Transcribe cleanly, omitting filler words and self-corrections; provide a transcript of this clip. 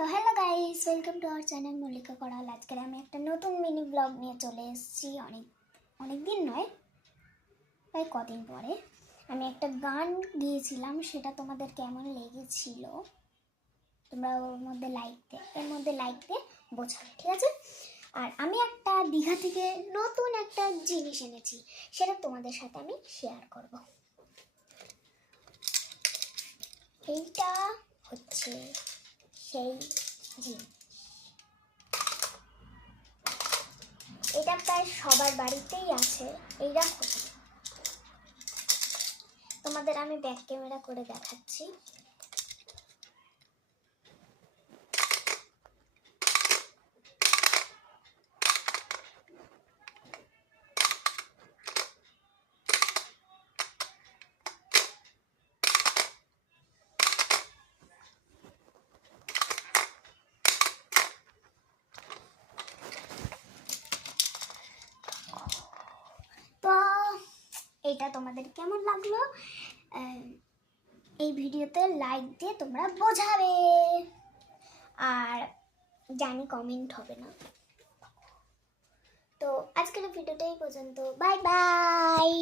তো hello guys, welcome to our channel Mallika করাল। আজকে আমি একটা নতুন মিনি ব্লগ নিয়ে চলে এসেছি। অনেক দিন নয়, প্রায় কদিন পরে আমি একটা গান গিয়েছিলাম, সেটা তোমাদের কেমন লেগেছিল তোমরা এর মধ্যে লাইক দিয়ে বোঝাবে, ঠিক আছে? আর আমি একটা দীঘা থেকে নতুন একটা জিনিস এনেছি, সেটা তোমাদের সাথে আমি শেয়ার করব। এইটা হচ্ছে সেই জিনিস। এটা প্রায় সবার বাড়িতেই আছে। এই রাখো, তোমাদের আমি ব্যাক ক্যামেরা করে দেখাচ্ছি। তো এটা তোমাদের কেমন লাগলো এই ভিডিওতে লাইক দিয়ে তোমরা বোঝাবে। আর জানি কমেন্ট হবে না। তো আজকের ভিডিওটা এই পর্যন্ত। Bye bye.